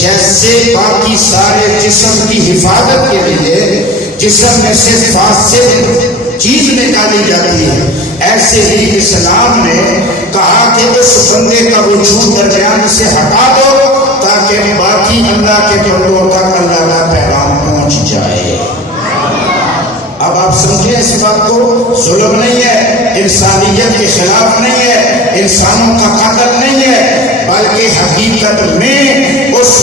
جیسے باقی سارے جسم کی حفاظت کے لیے جسم میں سے فاسد چیز نکالی جاتی ہے، ایسے ہی اسلام نے کہا کہ اس بندے کا وجود درمیان سے ہٹا دو تاکہ باقی اللہ کے بندوں تک اللہ کا پیغام پہنچ جائے۔ اب آپ سمجھیں اس بات کو، ظلم نہیں ہے، انسانیت کے خلاف نہیں ہے، انسانوں کا قتل نہیں ہے، بلکہ حقیقت میں اس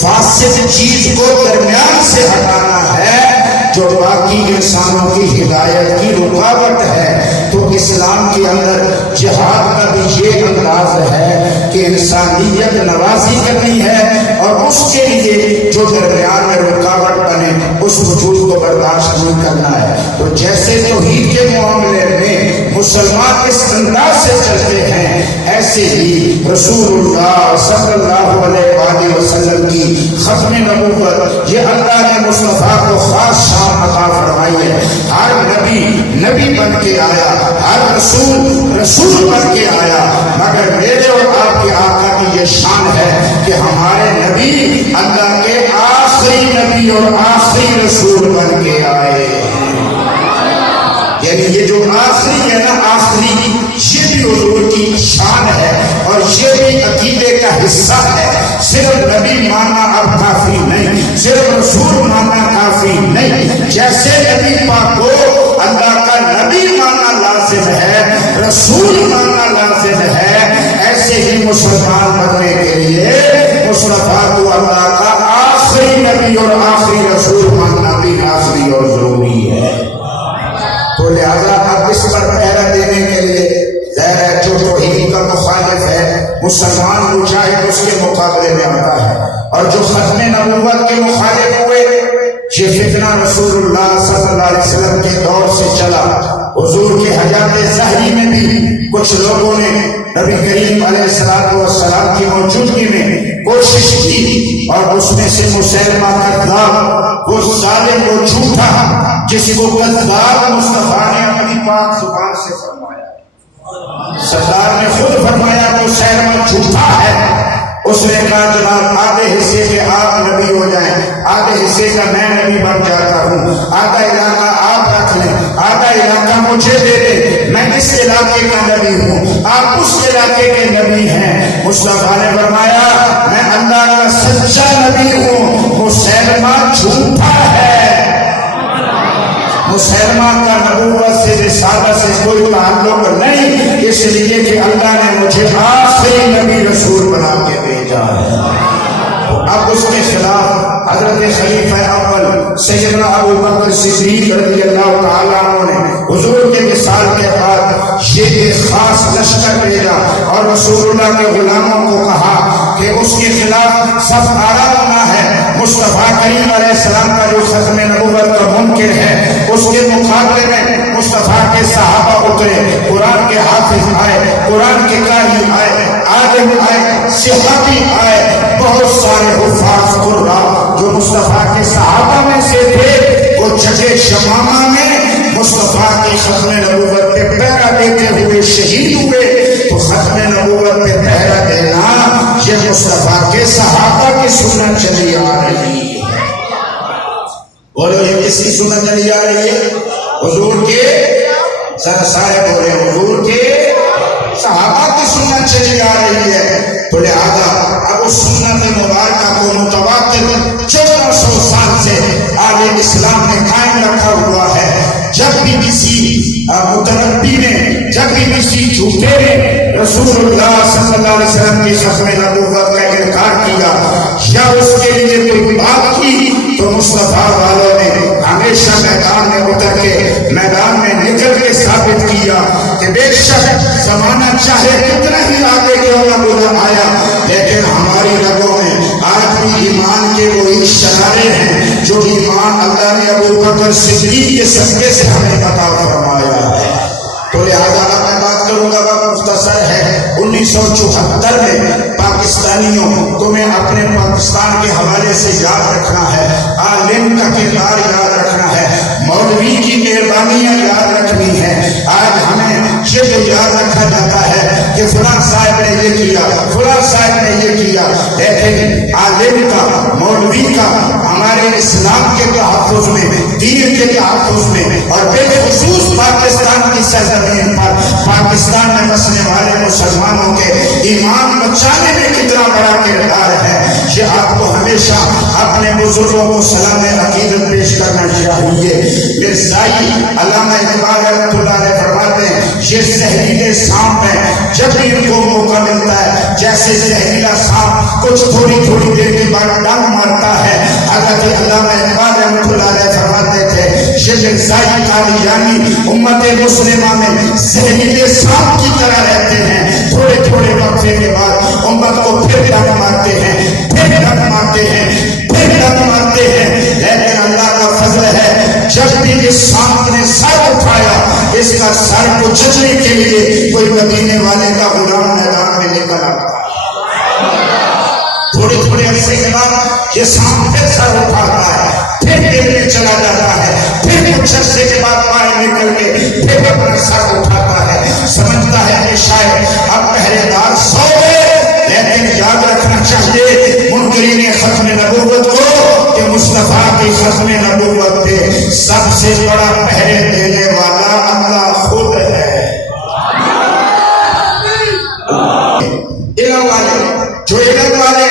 فاسد چیز کو درمیان سے ہٹانا ہے جو باقی انسانوں کی ہدایت کی رکاوٹ ہے۔ تو اسلام کے اندر جہاد کا بھی یہ انداز ہے کہ انسانیت نوازی کرنی ہے اور اس کے لیے جو درمیان میں رکاوٹ بنے اس وجود کو برداشت نہیں کرنا ہے۔ تو جیسے توحید کے معاملے میں مسلمان اس انداز سے چلتے ہیں، ایسے ہی رسول اللہ صلی اللہ علیہ وآلہ وسلم کی ختم نبوت یہ اللہ نے مصطفیٰ کو خاص شان عطا فرمائی ہے۔ ہر نبی نبی بن کے آیا، ہر رسول رسول بن کے آیا، مگر میرے اور آپ کے آقا کی یہ شان ہے کہ ہمارے نبی اللہ کے آخری نبی اور آخری رسول بن کے آئے۔ یعنی یہ جو آخری ہے نا، آخری، یہ بھی حضور کی شان ہے اور یہ بھی عقیدے کا حصہ ہے۔ صرف نبی ماننا اب کافی نہیں، صرف رسول ماننا کافی نہیں۔ جیسے نبی پاک کو اللہ کا نبی ماننا لازم ہے، رسول ماننا لازم ہے، ایسے ہی مسلمان بننے کے لیے مصطفیٰ کو اللہ کا آخری نبی اور آخری رسول ماننا بھی لازمی اور ضروری ہے۔ تو لہذا اب اس پر پہرا دینے کے لیے جو توحید کا مخالف ہے مسلمان مجاہد اس کے مقابلے میں آتا ہے، اور جو ختم نبوت کے مخالف ہوئے، یہ فتنہ رسول اللہ صلی اللہ علیہ وسلم کے دور سے چلا۔ حضور کے حیات ظاہری میں بھی کچھ لوگوں نے نبی کریم علیہ السلام کی موجودگی میں کوشش کی، اور اس میں سے مسیلمہ کذاب، وہ ظالم، وہ جھوٹا، جس کو کذاب مصطفیٰ نے اپنی پاک زبان سے فرمایا، سردار نے خود فرمایا کہ مسیلمہ جھوٹا ہے۔ اس نے کہا جناب آدھے حصے کے آپ نبی ہو جائیں، آدھے حصے کا میں نبی بن جاتا ہوں، آدھا علاقہ آپ رکھ لیں، آدھا علاقہ مجھے دے دیں، میں اس علاقے کا نبی ہوں، آپ اس علاقے کے نبی ہیں۔ مصطفیٰ نے فرمایا میں اللہ کا سچا نبی ہوں، مسیلمہ جھوٹا ہے۔ مسلمہ کا نبوت سے رسالت سے کوئی تعلق نہیں، اس لیے کہ اللہ نے مجھے آخری نبی رسول بنا کے بھیجا ہے۔ اب اس کے خلاف حضرت خلیفہ اول سیدنا ابو بکر صدیق رضی اللہ تعالیٰ عنہ نے حضور کے وصال کے بعد یہ ایک خاص لشکر بھیجا اور رسول اللہ کے غلاموں کو کہا کہ اس کے خلاف صف آرا ہونا ہے۔ مصطفیٰ کریم علیہ السلام کا جو ختم نبوت کا منکر ہے، اس کے مقابلے میں مصطفیٰ کے صحابہ اترے، قرآن کے حافظ آئے، قرآن کے قاری آئے، عالم آئے، صحابی آئے، بہت سارے حفاظ قرآن جو مصطفیٰ کے صحابہ میں سے تھے، وہ جگہ شمامہ میں مصطفیٰ کی ختم نبوت پہ پہرا دیتے ہوئے شہید ہوئے۔ تو ختم نبوت پہ پہرا دینا یہ مصطفیٰ کے صحابہ کی سنت چلی آ رہی ہے۔ بولو یہ کس کی سنت چلی آ رہی ہے؟ حضور کے سارے بولے حضور کے صحابہ کی سنت چلی آ رہی ہے۔ تو لہذا اب اس سنت مبارکہ کو متواتر 1400 سال سے عالم اسلام نے قائم رکھا ہوا ہے۔ جب بھی کسی متنبی نے، جب بھی کسی جھوٹے نے رسول اللہ صلی اللہ علیہ وسلم کی ختم نبوت کا انکار کیا یا اس کے لیے کوئی بات کی، تو مصطفیٰ والوں نے ہمیشہ میدان میں اتر کے، میدان میں نکل کے ثابت کیا کہ بے شک زمانہ چاہے کتنا ہی آگے کیوں نہ گزر آیا، لیکن ہماری رگوں میں آج بھی ایمان کے وہی شرارے ہیں جو ایمان اللہ نے ابو بکر صدیق کے صدقے سے ہمیں عطا فرمایا ہے۔ تو لہذا میں بات کروں گا، وقت مختصر ہے۔ 1974 میں پاکستانیوں تمہیں اپنے پاکستان کے حوالے سے یاد رکھنا ہے، عالم کا کردار یاد رکھنا ہے، مولوی کی مہربانیاں یاد رکھنی ہے۔ آج ہمیں یہ جو یاد رکھا جاتا ہے کہ فلاں صاحب نے یہ کیا، فلاں صاحب نے یہ کیا، لیکن عالم ہمارے اسلام کے تحفظ میں، دین کے تحفظ میں، اور بالخصوص پاکستان کی سرزمین پر پاکستان میں بسنے والے مسلمانوں کے ایمان بچانے میں کتنا بڑا کردار ہے، یہ آپ کو ہمیشہ اپنے بزرگوں کو سلام عقیدت پیش کرنا چاہیے۔ مرزائی علامہ اقبال رحمۃ اللہ علیہ فرماتے ہیں یہ زہریلے سانپ ہیں، جب بھی ان کو موقع ملتا ہے جیسے زہریلا سانپ کچھ تھوڑی تھوڑی دیر کے بعد ڈنگ مارتا ہے، حضرت علامہ اقبال رحمۃ اللہ علیہ فرماتے تھے یہ مرزائی قادیانی امت مسلمہ میں زہریلے سانپ کی طرح رہتے ہیں، تھوڑے تھوڑے وقفے کے بعد امت کو پھر ڈنگ مارتے ہیں، پھر ڈنگ مارتے ہیں، پھر ڈنگ مارتے ہیں، لیکن اللہ کا فضل ہے جب بھی اس سانپ نے سر اٹھایا اس کا سر کو چچنے کے لیے کوئی مدینے والے کا غلام میدان میں نکل آتا ہے۔ تھوڑے تھوڑے عرصے کے بعد یہ سانپ پھر سر اٹھاتا ہے، پھر دل میں چلا جاتا ہے، پھر کچھ عرصے کے بعد باہر نکل کے پھر اپنا سر اٹھاتا ہے، سمجھتا ہے کہ شاید اب پہرے دار سو گئے، لیکن یاد رکھنا چاہیے منکرین ختم نبوت کو کہ مصطفیٰ کی ختم نبوت پہ سب سے بڑا پہرے دینے والا اللہ خود ہے۔ علم والے جو علم والے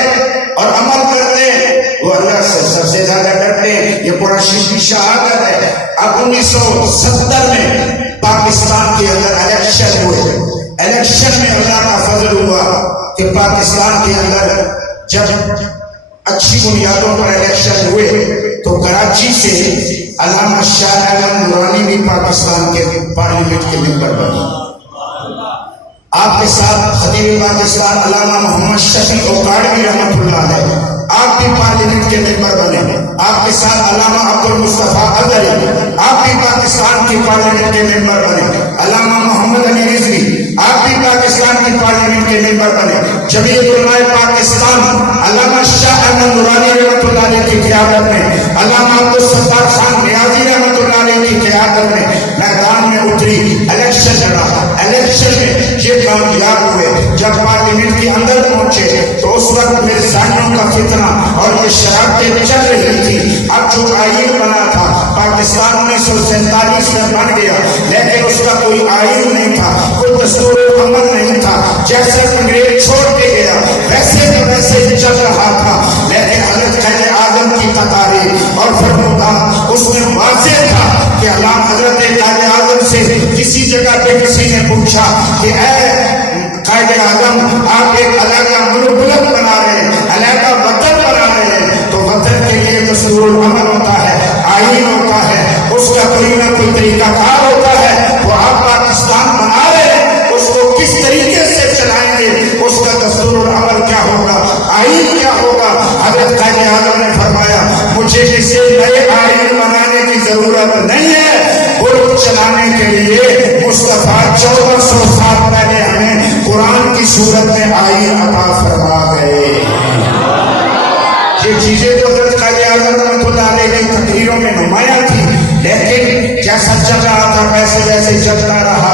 اور عمل کرتے ہیں وہ اللہ سے سب سے زیادہ ڈرتے ہیں، یہ قرآن شریف کی شہادت ہے۔ اب 1970 میں پاکستان کے اندر الیکشن ہوئے، الیکشن میں اللہ کا فضل ہوا کہ پاکستان کے اندر جب اچھی بنیادوں پر الیکشن ہوئے تو کراچی سے علامہ شاہ احمد نورانی بھی پاکستان کے پارلیمنٹ کے ممبر بنے۔ آپ کے ساتھ خطیب پاکستان علامہ محمد شفیع اوکاڑوی رحمۃ اللہ علیہ آپ بھی پارلیمنٹ کے ممبر بنے۔ آپ کے ساتھ علامہ عبد المصطفیٰ اظہری آپ بھی پاکستان کی پارلیمنٹ کے ممبر بنے۔ علامہ محمد علی رضوی آپ بھی پاکستان کی پارلیمنٹ کے ممبر بنے۔ جمیعت علماء پاکستان علامہ شاہ احمد نورانی رحمۃ اللہ علیہ کی قیادت میں، علامہ عبدالستار خان نیازی رحمۃ اللہ علیہ کی قیادت میں میدان میں اتری، الیکشن لڑا۔ الیکشن میں یہ کامیاب ہوئے۔ جب پارلیمنٹ کے اندر پہنچے تو اس وقت مرزائیوں کا فتنہ اور یہ شرارتیں چل رہی تھی۔ اب جو آئین بنا تھا پاکستان 1947 میں بن گیا، لیکن اس کا کوئی آئین نہیں تھا، کوئی دستور عمل نہیں تھا، جیسے انگریز چھوڑ کے گیا ویسے تو ویسے چل رہا تھا، لیکن حضرت قائد اعظم کی تقاریر اور فرمودات اس میں واضح تھا کہ علامہ حضرت قائد اعظم سے کسی جگہ پہ کسی نے پوچھا کہ اے قائد اعظم آپ ایک علیحدہ ملک بلند بنا رہے ہیں، علیحدہ وطن بنا رہے ہیں، تو وطن کے لیے دستور عمل ہوتا ہے، آئین ہوتا ہے، اس کا کوئی نہ کوئی طریقہ کار ہوتا ہے، وہ آپ پاکستان بنا رہے ہیں، اس کو کس طریقے سے چلائیں گے، اس کا دستور عمل کیا ہوگا، آئین کیا ہوگا۔ حضرت قائد اعظم نے فرمایا مجھے کسی نئے آئین بنانے کی ضرورت نہیں ہے، ملک چلانے کے لیے مصطفیٰ 1400 سال پہلے ہمیں قرآن کی صورت میں آئین عطا فرما گئے۔ یہ چیزیں جو حضرت قائد اعظم رحمۃ اللہ علیہ کی تقریروں میں نمایاں تھی، لیکن جیسا چل رہا تھا ویسے ویسے چلتا رہا۔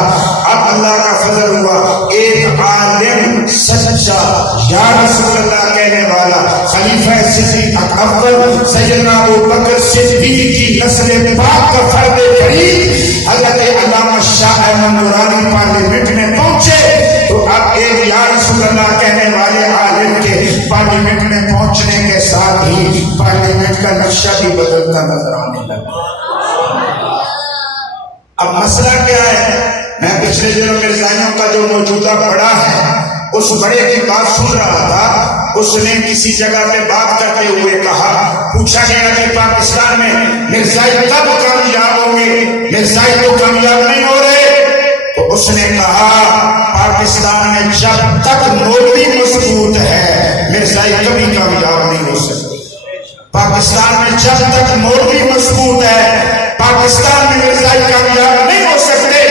اب اللہ کا فضل ہوا، ایک عالم سچا یا رسول اللہ کہنے والا خلیفہ صدیق اول سیدنا ابوبکر صدیق کی نسل پاک کا فرد فرید حضرت علامہ شاہ احمد نورانی پارلیمنٹ میں پہنچے تو اب ایک یا رسول اللہ کہنے والے عالم کے پارلیمنٹ میں پہنچنے کے ساتھ ہی پارلیمنٹ کا نقشہ بھی بدلتا نظر آنے لگا۔ اب مسئلہ کیا ہے؟ میں پچھلے دنوں مرزائیوں کا جو موجودہ بڑا ہے اس بڑے کی بات سن رہا تھا، اس نے کسی جگہ پہ بات کرتے ہوئے کہا، پوچھا گیا کہ پاکستان میں مرزائی کب کامیاب ہوں گے، مرزائی تو کامیاب نہیں ہو رہے، تو اس نے کہا پاکستان میں جب تک مولوی مضبوط ہے مرزائی کبھی کامیاب نہیں ہو سکتی۔ پاکستان میں جب تک مولوی مضبوط ہے پاکستان میں مرزائی کامیاب نہیں ہو سکتے۔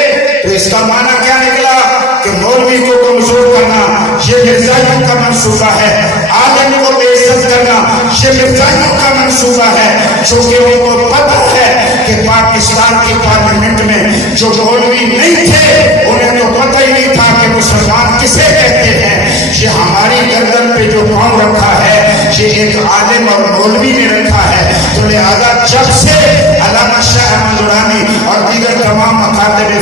تو اس کا معنی کیا نکلا کہ مولوی کو کمزور کرنا یہ مرزائیوں کا منصوبہ ہے، عالم کو بے عزت کرنا یہ مرزائیوں کا منصوبہ ہے، چونکہ ان کو پتہ ہے کہ پاکستان کی پارلیمنٹ میں جو مولوی نہیں تھے انہیں تو پتہ ہی نہیں تھا کہ مسلمان کسے کہتے ہیں۔ یہ ہماری گردن پہ جو پاؤں رکھا ہے یہ ایک عالم اور مولوی نے رکھا ہے،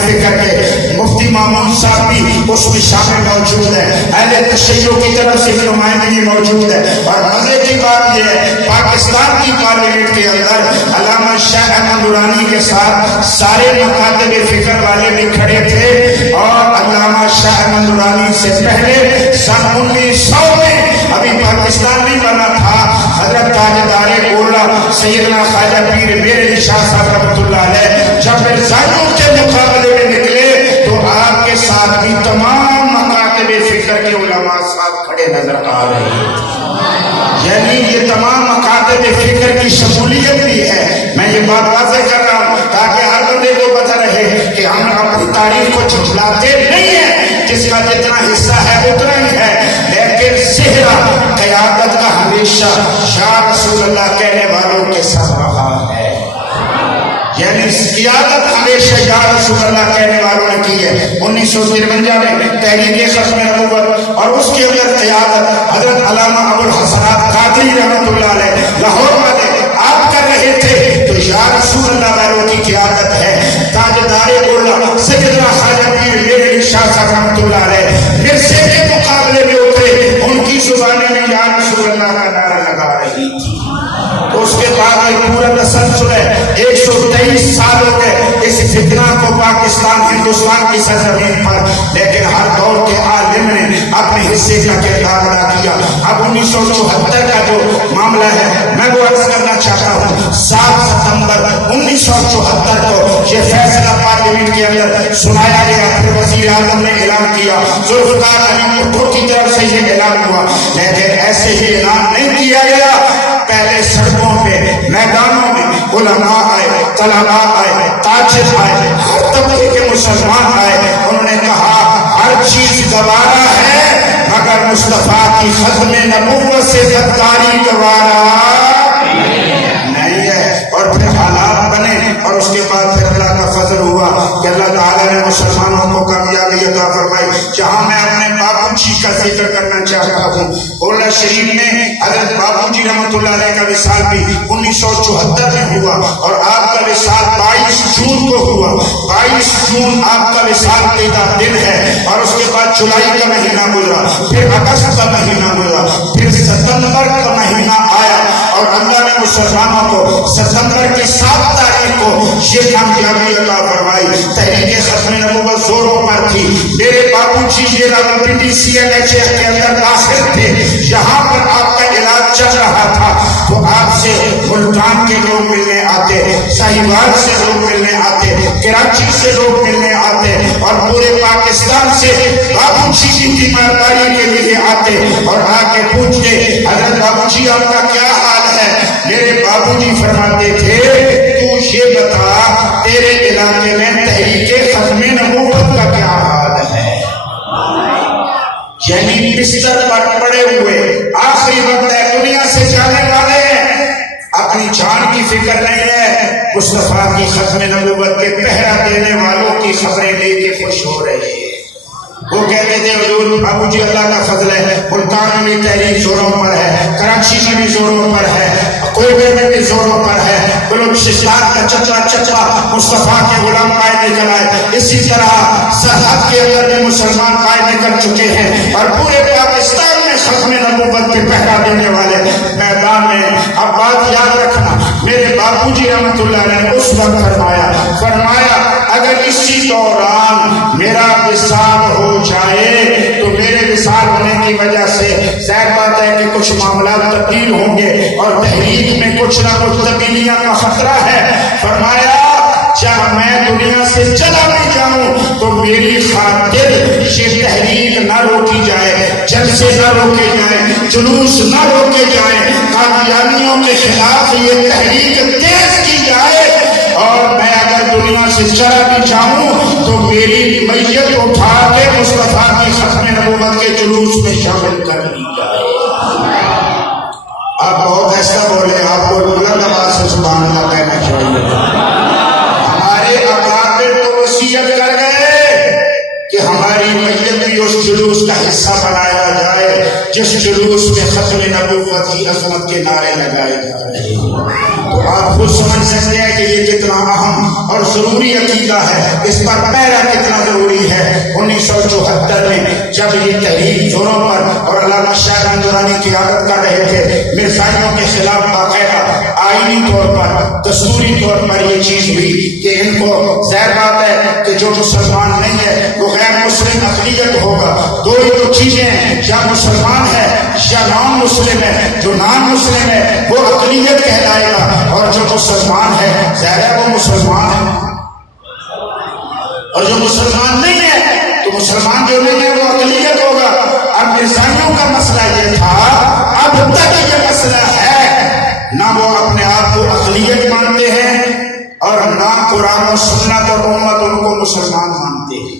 فکر کے مفتی مامون صاحب بھی اس میں شامل موجود ہے، اہل تشیع کی طرف سے بھی نمائندگی موجود ہے. اور مزے کی بات یہ ہے پاکستان کی پارلیمنٹ کے اندر علامہ شاہ احمد نورانی کے ساتھ سارے مکاتب فکر والے بھی کھڑے تھے. اور علامہ شاہ احمد نورانی سے پہلے سن 1900 میں ابھی پاکستان نہیں بنا تھا، حضرت تاجدار اولا سیدنا خواجہ پیر میر علی شاہ صاحب رحمۃ اللہ علیہ جب مرزائیوں کے مقابلے میں نکلے تو آپ کے ساتھ بھی تمام مکاتب فکر کے علماء ساتھ کھڑے نظر آ رہے ہیں. یعنی یہ تمام مکاتب فکر کی شمولیت بھی ہے. میں یہ بات واضح کر رہا ہوں تاکہ ہر بندے کو پتہ رہے کہ ہم اپنی تاریخ کو جھٹلاتے نہیں ہیں، جس کا جتنا حصہ ہے اتنا ہی ہے، لیکن صحرا قیادت کا ہمیشہ شاہ رسول اللہ کہنے والوں کے ساتھ رہا ہے. یعنی قیادت ہمیشہ یا رسول اللہ کہنے والوں نے کی ہے. 1953 میں تحریک ختم نبوت اور اس کے اندر قیادت حضرت علامہ ابوالحسنات قادری رحمۃ اللہ علیہ لاہور والے آپ کر رہے تھے، تو یا رسول اللہ والوں کی قیادت ہے. تاجدار اولا سیدنا خواجہ پیر میر علی شاہ صاحب رحمۃ اللہ علیہ مرزے کے مقابلے میں اترے، ان کی زبانیں میں یا رسول اللہ کا نعرہ لگا رہی تھی. اس کے بعد ایک پورا تسلسل ہے، 123 سال ہو گئے اس فتنہ کو پاکستان ہندوستان کی سرزمین پر، لیکن ہر دور کے عالم نے اپنے حصے کا کردار ادا کیا. اب 1974 کا جو معاملہ ہے میں وہ عرض کرنا چاہتا ہوں. 7 ستمبر 1974 کو یہ فیصلہ پارلیمنٹ کے اندر سنایا گیا، پھر وزیر اعظم نے اعلان کیا، ذوالفقار علی بھٹو کی طرف سے یہ اعلان ہوا. لیکن ایسے ہی اعلان نہیں کیا گیا، پہلے سڑکوں پہ میدانوں میں علماء آئے، طلباء آئے، تاجر آئے، ہر طبقے کے مسلمان آئے. انہوں نے کہا ہر چیز گوارا ہے مگر مصطفیٰ کی ختم نبوت سے غداری گوارا نہیں ہے. اور پھر حالات بنے اور اس کے بعد پھر اللہ کا فضل ہوا کہ اللہ تعالیٰ نے مسلمانوں کو کامیابی عطا فرمائی. جہاں میں اپنے بابو جی کا ذکر کرنا چاہتا ہوں، اولا شریف میں حضرت بابو جی رحمۃ اللہ علیہ کا وصال بھی 1974 میں ہوا اور آپ کا وصال 22 جون کو ہوا. 22 جون آپ کا وصال کا دن ہے. اور اس کے بعد جولائی کا مہینہ گزرا، پھر اگست کا مہینہ گزرا، پھر ستمبر کا مہینہ آیا اور اللہ نے مسلمانوں کو ستمبر کی 7 تاریخ کو یہ کامیابی عطا فرمائی. تحریک ختم نبوت زوروں پر تھی. میرے بابو جی یہ راولپنڈی سی این ایچ ایف کے اندر داخل تھے، یہاں پر آپ کا علاج چل رہا تھا تو آپ سے ملتان کے لوگ ملنے آتے، ساہیوال سے لوگ ملنے آتے، کراچی سے لوگ ملنے آتے اور پورے پاکستان سے بابو جی کی تیمارداری کے لیے آتے اور آ کے پوچھتے حضرت بابو جی آپ کا کیا حال ہے. میرے بابو جی فرماتے تھے تو یہ بتا تیرے علاقے میں تحریک ختم نبوت کا کیا حال ہے. یعنی بستر پر پڑے ہوئے آخری وقت ہے، دنیا سے جانے والے ہیں، اپنی جان کی فکر نہیں ہے، مصطفیٰ کی ختم نبوت کے پہرا دینے والوں کی خبریں لے کے خوش ہو رہے ہیں. وہ کہتے تھے حضور بابو جی اللہ کا فضل ہے، ملتان میں تحریک زوروں پر ہے، کراچی میں بھی زوروں پر ہے، کوئٹہ میں بھی زوروں پر ہے، بلوچستان کا چچا چچا مصطفیٰ کے غلام قائد نکل آئے. اسی طرح سرحد کے اندر بھی مسلمان قائد نکل چکے ہیں اور پورے پاکستان میں ختم نبوت کے پہرا دینے والے میدان میں. اب بات یاد رکھنا، میرے بابو جی رحمۃ اللہ نے اس وقت فرمایا اگر اسی دوران میرا وصال ہو جائے تو میرے وصال ہونے کی وجہ سے ظاہر بات ہے کہ کچھ معاملات تبدیل ہوں گے اور تحریک میں کچھ نہ کچھ تبدیلیاں کا خطرہ ہے. فرمایا جب میں دنیا سے چلا بھی جاؤں تو میری خاطر یہ تحریک نہ روکی جائے، جلسے نہ روکے جائیں، جلوس نہ روکے جائیں، قادیانیوں کے خلاف یہ تحریک تیز کی جائے اور میں اگر دنیا سے چلا بھی جاؤں تو میری میت اٹھا کے مصطفیٰ کی ختم نبوت کے جلوس میں شامل کر لی جائے. آپ بہت ایسا بولے، آپ کو بلند آواز سے سبحان اللہ کہنا چاہیے. ہمارے اکابر تو وصیت کر گئے کہ ہماری میت بھی اس جلوس کا حصہ بنایا جائے جس جس جلوس میں ختم نبوت کی عظمت کے نعرے لگائے جا رہے ہیں، تو آپ خود سمجھ سکتے ہیں کہ یہ کتنا اہم اور ضروری عقیدہ ہے، اس پر پہرا کتنا ضروری ہے۔ 1974 میں جب یہ تحریک زوروں پر اور علامہ شاہ رحمۃ اللہ کی قیادت کر رہے تھے، مرزائیوں کے خلاف باقاعدہ آئینی طور پر، دستوری طور پر یہ چیز ہوئی کہ ان کو ظاہر بات ہے کہ جو مسلمان نہیں ہے وہ غیر مسلم اقلیت ہوگا۔ دو ہی تو چیزیں ہیں، یا مسلمان ہے یا نان مسلم ہے۔ جو نان مسلم ہے وہ اقلیت کہلائے گا، اور جو مسلمان ہے ظاہر ہے وہ مسلمان ہے، اور جو مسلمان نہیں ہے تو مسلمان جو نہیں ہے وہ اقلیت ہوگا۔ اب مرزائیوں کا مسئلہ یہ تھا، اب تک یہ مسئلہ ہے، نہ وہ اپنے آپ کو اقلیت مانتے ہیں اور نہ قرآن و سنت اور امت ان کو مسلمان مانتے ہیں۔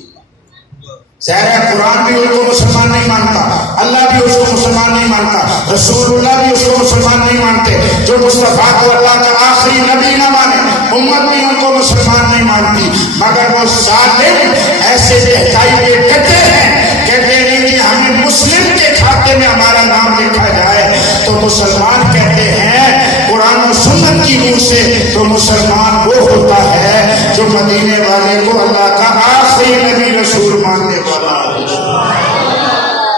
ظاہر ہے قرآن بھی ان کو مسلمان نہیں مانتا، اللہ بھی اس کو مسلمان نہیں مانتا، رسول اللہ بھی اس کو مسلمان نہیں مانتے۔ جو مصطفیٰ کو اللہ کا آخری نبی نہ مانے، امت بھی ان کو مسلمان نہیں مانتی، مگر وہ ظالم ایسے بہتائی پہ ڈٹے ہیں، کہتے ہیں کہ ہمیں مسلم کے کھاتے میں ہمارا نام لکھا جائے۔ تو مسلمان کہتے ہیں قرآن و سنت کی روح سے، تو مسلمان وہ ہوتا ہے جو مدینے والے کو اللہ کا آخری نبی رسول ماننے والا ہے۔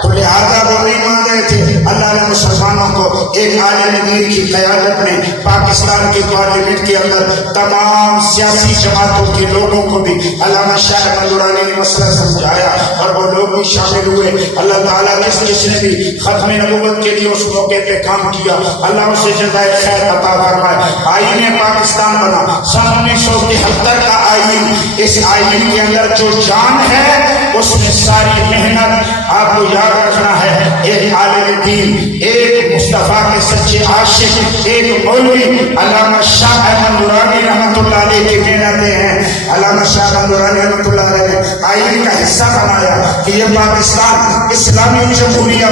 تو لہذا وہ نہیں مان رہے تھے۔ اللہ نے مسلمانوں کو ایک عالم دین کی قیادت میں پاکستان کی پارلیمنٹ کے اندر تمام سیاسی جماعتوں کے لوگوں کو بھی علامہ شاہ رحمۃ اللہ نے مسئلہ سمجھایا، اور وہ لوگ بھی شامل ہوئے۔ اللہ تعالیٰ نے جس نے بھی ختم نبوت کے لیے اس موقع پہ کام کیا، اللہ اسے جزائے خیر عطا فرمائے۔ آئین پاکستان بنا سن 1973 کا آئین۔ اس آئین کے اندر جو جان ہے اس میں ساری محنت، آپ کو یاد رکھنا ہے، ایک عالم دین، ایک مصطفیٰ کے سچے عاشق، ایک مولوی علامہ شاہ احمد نورانی رحمۃ اللہ علیہ کی محنتیں ہیں۔ علامہ شاہ احمد نورانی رحمۃ اللہ علیہ نے آئین کا حصہ بنایا کہ یہ پاکستان اسلامی جمہوریہ